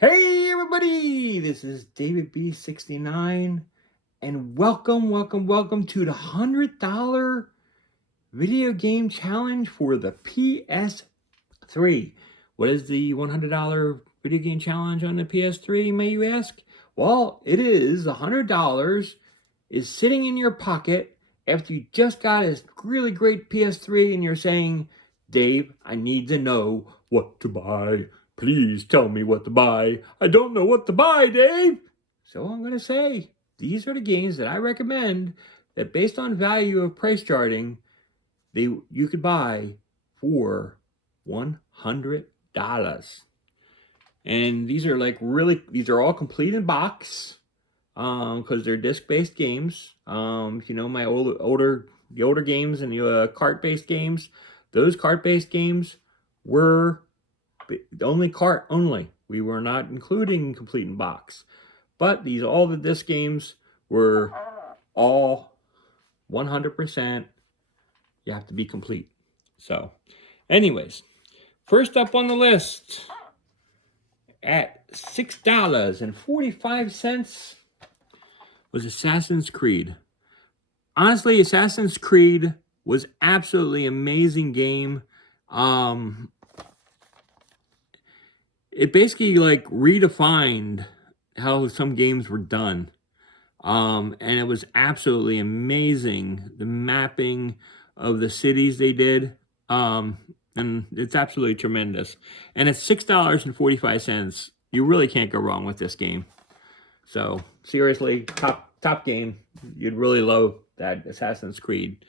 Hey everybody, this is David B69 and welcome to the $100 video game challenge for the PS3. What is the $100 video game challenge on the PS3, may you ask? Well, it is $100 is sitting in your pocket after you just got a really great PS3 and you're saying, Dave, I need to know what to buy. Please tell me what to buy. I don't know what to buy, Dave. So I'm going to say, these are the games that I recommend that based on value of price charting, you could buy for $100. And these are all complete in box, because they're disc-based games. My the older games and the cart-based games, those cart-based games were only cart only. We were not including complete in box. But all the disc games were all 100%. You have to be complete. So, anyways, first up on the list at $6.45 was Assassin's Creed. Honestly, Assassin's Creed was absolutely amazing game. It basically redefined how some games were done. And it was absolutely amazing, the mapping of the cities they did. And it's absolutely tremendous. And it's $6.45. You really can't go wrong with this game. So seriously, top game. You'd really love that Assassin's Creed.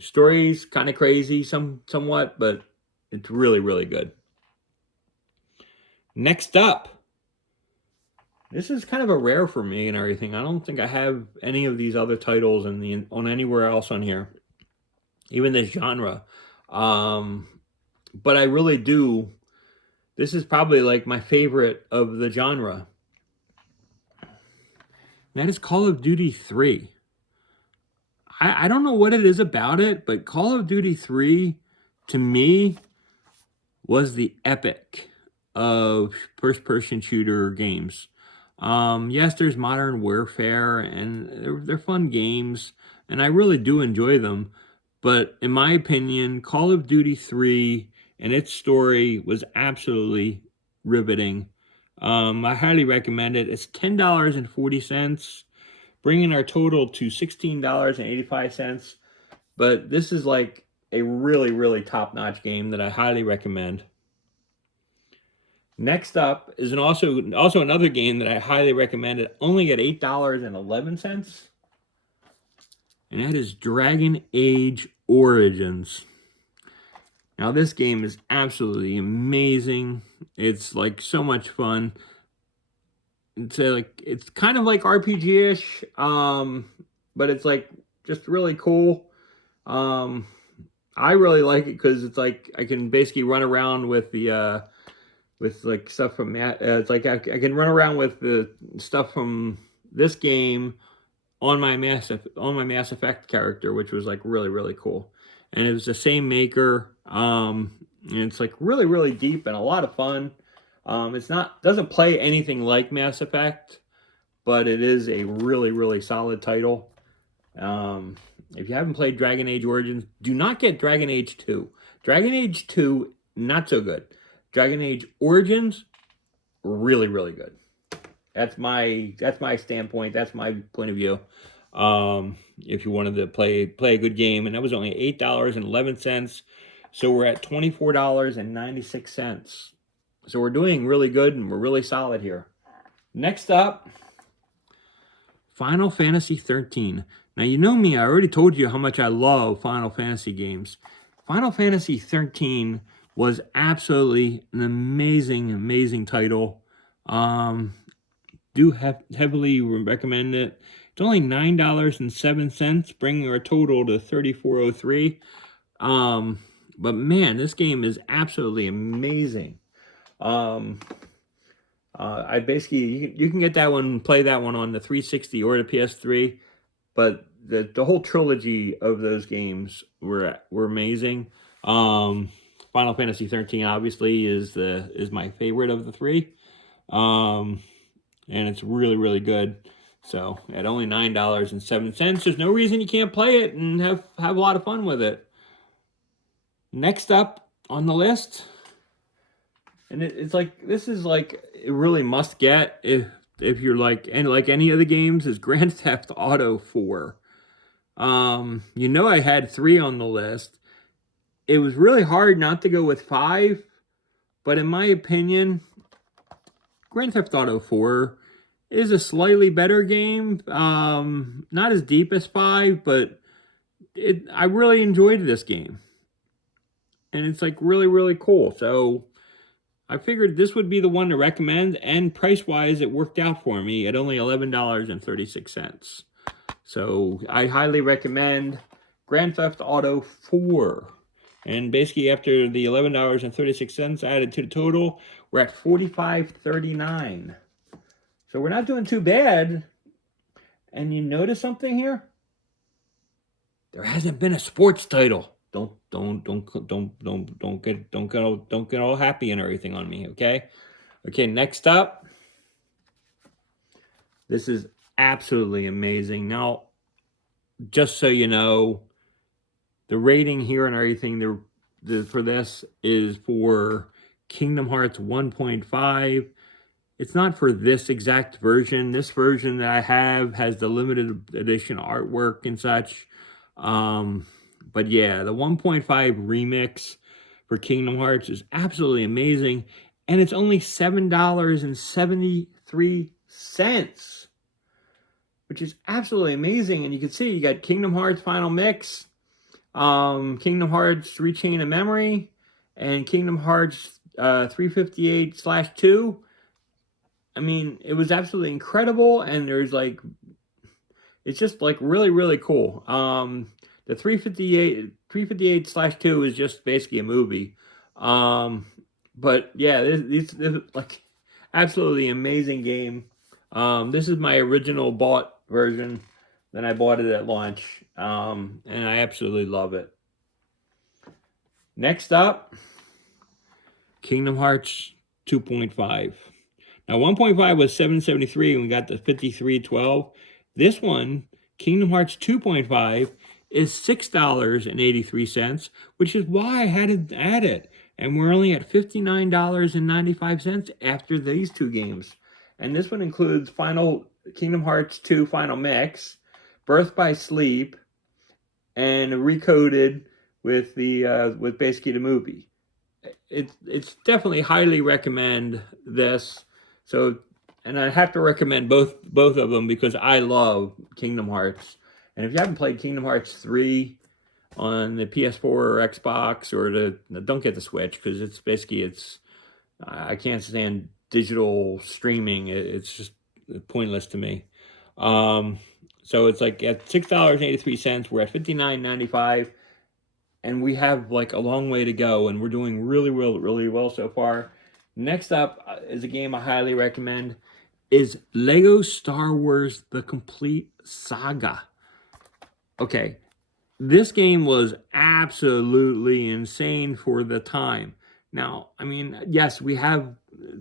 Story's kind of crazy, somewhat, but it's really good. Next up, this is kind of a rare for me and everything. I don't think I have any of these other titles on anywhere else on here, even this genre. But I really do. This is probably like my favorite of the genre. And that is Call of Duty 3. I don't know what it is about it, but Call of Duty 3, to me, was the epic of first-person shooter games. Yes, there's Modern Warfare, and they're fun games, and I really do enjoy them. But in my opinion, Call of Duty 3 and its story was absolutely riveting. I highly recommend it. It's $10.40, bringing our total to $16.85. But this is like a really top-notch game that I highly recommend. Next up is also another game that I highly recommend. It only at $8.11. And that is Dragon Age Origins. Now this game is absolutely amazing. It's like so much fun. It's kind of like RPG-ish, but it's like just really cool. I really like it because it's like I can basically run around with the with like stuff from it's like I can run around with the stuff from this game on my Mass Effect character, which was like really cool. And it was the same maker. And it's like really deep and a lot of fun. It's not doesn't play anything like Mass Effect, but it is a really solid title. If you haven't played Dragon Age Origins, do not get Dragon Age 2. Dragon Age 2, not so good. Dragon Age Origins, really good. That's my standpoint. That's my point of view. If you wanted to play a good game, and that was only $8.11, so we're at $24.96. So we're doing really good, and we're really solid here. Next up, Final Fantasy 13. Now you know me. I already told you how much I love Final Fantasy games. Final Fantasy 13 was absolutely an amazing title. Do heavily recommend it. It's only $9.07, bringing our total to $34.03. But man, this game is absolutely amazing. I basically you can get that one, play that one on the 360 or the PS3, but the whole trilogy of those games were amazing. Final Final Fantasy 13 obviously is my favorite of the three. And it's really, really good. So at only $9.07, there's no reason you can't play it and have a lot of fun with it. Next up on the list, and it's like, this is like a really must get if you're like, and like any of the games, is Grand Theft Auto 4. You know, I had 3 on the list. It was really hard not to go with 5, but in my opinion, Grand Theft Auto 4 is a slightly better game. Not as deep as 5, but I really enjoyed this game. And it's like really, really cool. So I figured this would be the one to recommend, and price-wise, it worked out for me at only $11.36. So I highly recommend Grand Theft Auto 4. And basically, after the $11.36 added to the total, we're at $45.39. So we're not doing too bad. And you notice something here? There hasn't been a sports title. Don't get all happy and everything on me, okay? Okay, next up. This is absolutely amazing. Now, just so you know, the rating here and everything for this is for Kingdom Hearts 1.5. It's not for this exact version. This version that I have has the limited edition artwork and such. But yeah, the 1.5 remix for Kingdom Hearts is absolutely amazing. And it's only $7.73, which is absolutely amazing. And you can see you got Kingdom Hearts Final Mix, Kingdom Hearts Rechain of Memory, and Kingdom Hearts 358/2. I mean, it was absolutely incredible, and there's like, it's just like really, really cool. The 358/2 is just basically a movie. But yeah, this like absolutely amazing game. This is my original bought version. Then I bought it at launch, and I absolutely love it. Next up, Kingdom Hearts 2.5. Now 1.5 was $7.73, and we got the 53.12. This one, Kingdom Hearts 2.5, is $6.83, which is why I had to add it. And we're only at $59.95 after these two games. And this one includes Kingdom Hearts 2 Final Mix, Birth by Sleep, and recoded with with basically the movie. It's definitely highly recommend this. So, and I have to recommend both of them because I love Kingdom Hearts. And if you haven't played Kingdom Hearts 3 on the PS4 or Xbox, or don't get the Switch, because I can't stand digital streaming. It's just pointless to me. So it's like at $6.83, we're at $59.95, and we have like a long way to go, and we're doing really, really, really well so far. Next up is a game I highly recommend, is Lego Star Wars: The Complete Saga. Okay, this game was absolutely insane for the time. Now, I mean, yes, we have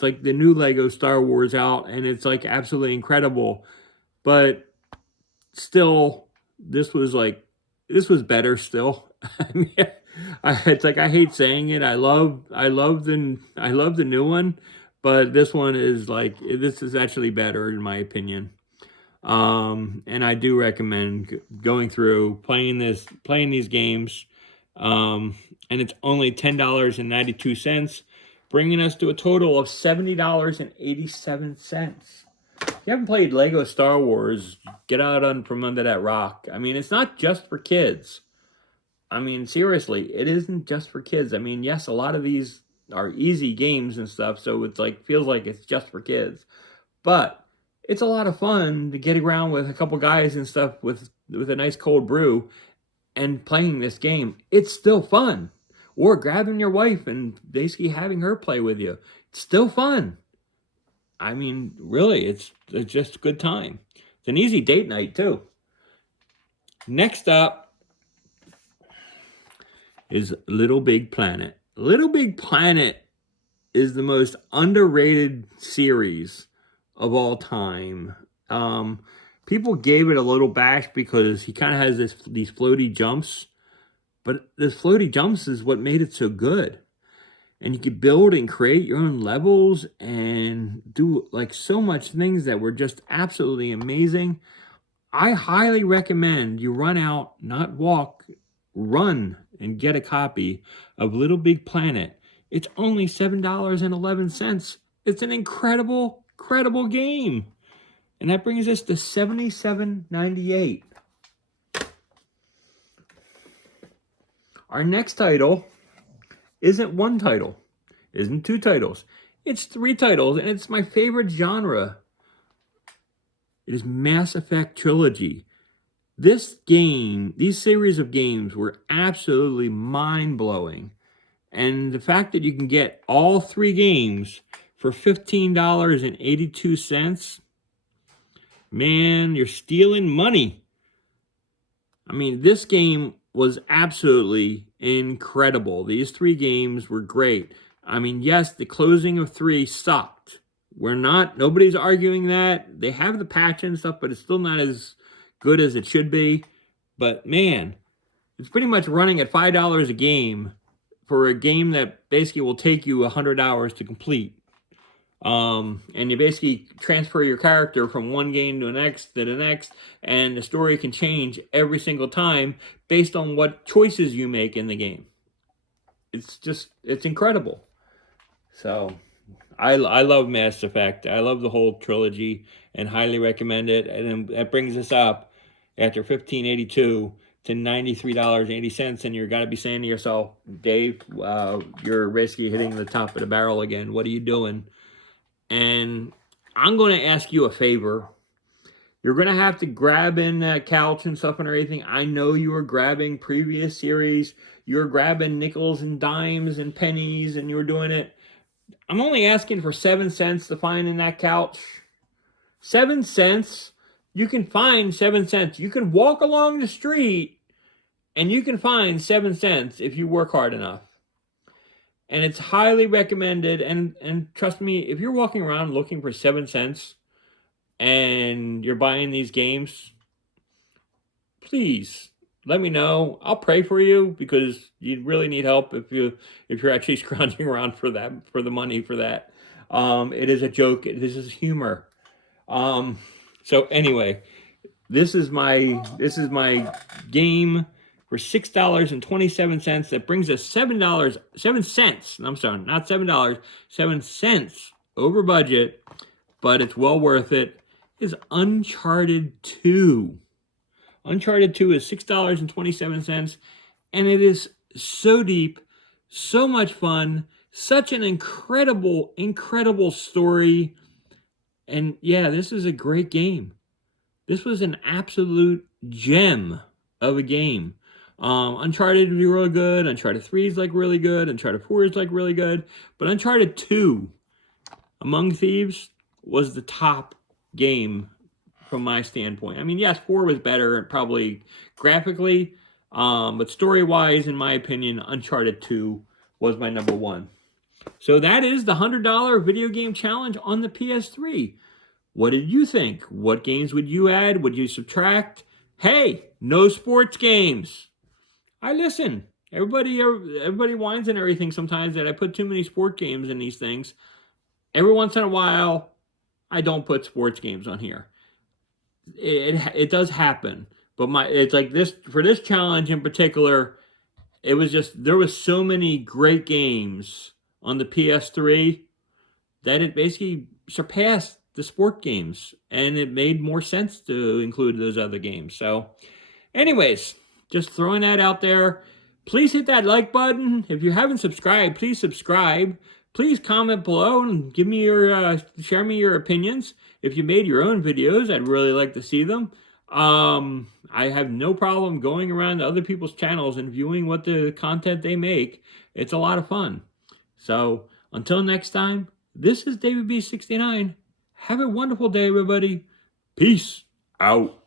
like the new Lego Star Wars out, and it's like absolutely incredible. But still, this was better still. I mean, it's like, I hate saying it. I love the new one, but this one is like, this is actually better in my opinion. And I do recommend going through playing these games. And it's only $10.92, bringing us to a total of $70.87. If you haven't played Lego Star Wars, get out from under that rock. I mean, it's not just for kids. I mean, seriously, it isn't just for kids. I mean, yes, a lot of these are easy games and stuff, so it's like, feels like it's just for kids. But it's a lot of fun to get around with a couple guys and stuff with a nice cold brew and playing this game. It's still fun. Or grabbing your wife and basically having her play with you. It's still fun. I mean, really, it's just a good time. It's an easy date night, too. Next up is Little Big Planet. Little Big Planet is the most underrated series of all time. People gave it a little bash because he kind of has these floaty jumps, but this floaty jumps is what made it so good. And you could build and create your own levels and do like so much things that were just absolutely amazing. I highly recommend you run out, not walk, run and get a copy of Little Big Planet. It's only $7.11. It's an incredible, incredible game. And that brings us to $77.98. Our next title isn't one title, isn't two titles. It's three titles, and it's my favorite genre. It is Mass Effect Trilogy. This game, these series of games were absolutely mind-blowing. And the fact that you can get all three games for $15.82, man, you're stealing money. I mean, this game was absolutely incredible. These three games were great. I mean, yes, the closing of 3 sucked. Nobody's arguing that. They have the patch and stuff, but it's still not as good as it should be. But man, it's pretty much running at $5 a game for a game that basically will take you 100 hours to complete. And you basically transfer your character from one game to the next, and the story can change every single time based on what choices you make in the game. It's incredible. So, I love Mass Effect. I love the whole trilogy and highly recommend it. And that brings us up after $15.82 to $93.80, and you're got to be saying to yourself, Dave, you're basically hitting the top of the barrel again. What are you doing? And I'm going to ask you a favor. You're going to have to grab in that couch and stuff and everything. I know you were grabbing previous series. You were grabbing nickels and dimes and pennies, and you were doing it. I'm only asking for 7 cents to find in that couch. 7 cents. You can find 7 cents. You can walk along the street, and you can find 7 cents if you work hard enough. And it's highly recommended. And trust me, if you're walking around looking for 7 cents and you're buying these games, please let me know. I'll pray for you because you really need help if you're actually scrounging around for the money for that. It is a joke. This is humor. So anyway, this is my game for $6.27. That brings us $7 cents. I'm sorry, not $7, 7 cents over budget, but it's well worth it. Is Uncharted 2. Uncharted 2 is $6.27, and it is so deep, so much fun, such an incredible, incredible story. And yeah, this is a great game. This was an absolute gem of a game. Uncharted is really good. Uncharted 3 is like really good. Uncharted 4 is like really good. But Uncharted 2, Among Thieves, was the top game from my standpoint. I mean, yes, 4 was better, probably graphically. But story-wise, in my opinion, Uncharted 2 was my number one. So that is the $100 video game challenge on the PS3. What did you think? What games would you add? Would you subtract? Hey, no sports games. I listen. Everybody whines and everything sometimes that I put too many sport games in these things. Every once in a while, I don't put sports games on here. It does happen, but it's like this for this challenge in particular. It was just there was so many great games on the PS3 that it basically surpassed the sport games, and it made more sense to include those other games. So, anyways, just throwing that out there. Please hit that like button. If you haven't subscribed, please subscribe. Please comment below and give me share me your opinions. If you made your own videos, I'd really like to see them. I have no problem going around to other people's channels and viewing what the content they make. It's a lot of fun. So, until next time, this is David B69. Have a wonderful day, everybody. Peace out.